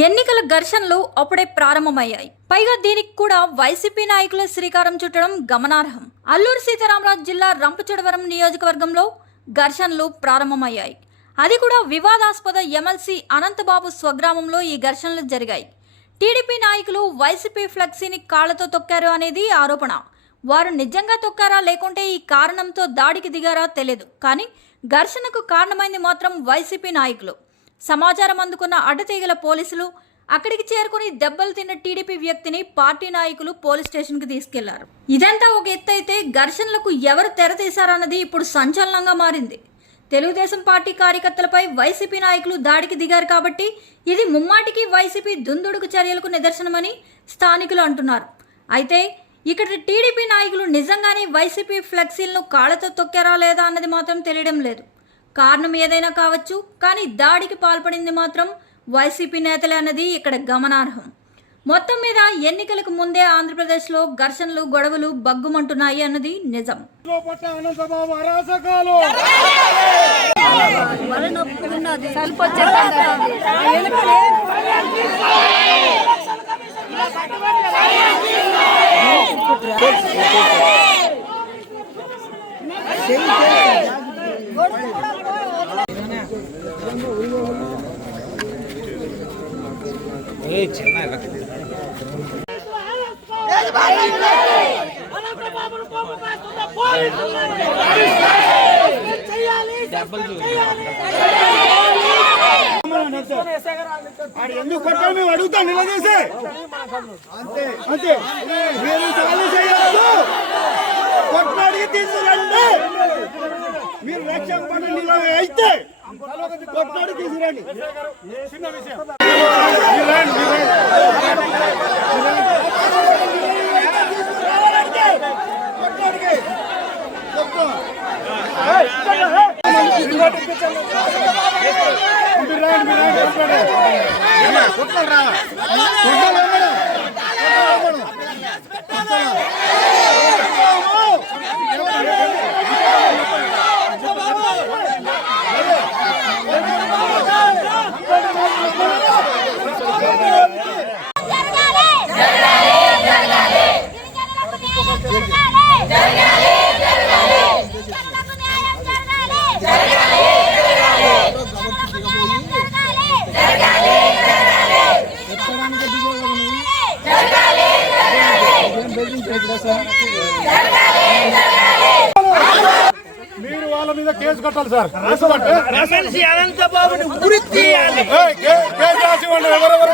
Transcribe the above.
ఎన్నికల ఘర్షణలు అప్పుడే ప్రారంభమయ్యాయి. పైగా దీనికి కూడా వైసీపీ నాయకుల శ్రీకారం చుట్టడం గమనార్హం. అల్లూరు సీతారామరాజు జిల్లా రంపచోడవరం నియోజకవర్గంలో ఘర్షణలు ప్రారంభమయ్యాయి. అది కూడా వివాదాస్పద ఎమ్మెల్సీ అనంతబాబు స్వగ్రామంలో ఈ ఘర్షణలు జరిగాయి. టీడీపీ నాయకులు వైసీపీ ఫ్లెక్సీని కాళ్లతో తొక్కారు అనేది ఆరోపణ. వారు నిజంగా తొక్కారా లేకుంటే ఈ కారణంతో దాడికి దిగారా తెలియదు. కానీ ఘర్షణకు కారణమైంది మాత్రం వైసీపీ నాయకులు. సమాచారం అందుకున్న అడ్డతీగల పోలీసులు అక్కడికి చేరుకుని దెబ్బలు తిన్న టీడీపీ వ్యక్తిని పార్టీ నాయకులు పోలీస్ స్టేషన్కి తీసుకెళ్లారు. ఇదంతా ఒక ఎత్తు అయితే ఘర్షణలకు ఎవరు తెరతీశారన్నది ఇప్పుడు సంచలనంగా మారింది. తెలుగుదేశం పార్టీ కార్యకర్తలపై వైసీపీ నాయకులు దాడికి దిగారు కాబట్టి ఇది ముమ్మాటికి వైసీపీ దుందుడుకు చర్యలకు నిదర్శనమని స్థానికులు అంటున్నారు. అయితే ఇక్కడ టీడీపీ నాయకులు నిజంగానే వైసీపీ ఫ్లెక్సీలను కాళ్లతో తొక్కారా లేదా అన్నది మాత్రం తెలియడం లేదు. కారణం ఏదైనా కావచ్చు, కానీ దాడికి పాల్పడింది మాత్రం వైసీపీ నేతలే అన్నది ఇక్కడ గమనార్హం. మొత్తం మీద ఎన్నికలకు ముందే ఆంధ్రప్రదేశ్లో ఘర్షణలు గొడవలు బగ్గుమంటున్నాయి అన్నది నిజం. ఎందుకు కొట్టాలి మేము అడుగుతాం నిలదీసి అంతే అంతే మీరు చాలు చేయొద్దు కొట్లాడికి తీసుకురండి మీరు లక్ష్యం పని నిలవ అయితే కొట్లాడి తీసుకురండి చిన్న విషయం మీరు వాళ్ళ మీద కేసు కట్టాలి సార్. కేసు రాసి ఎవరెవరు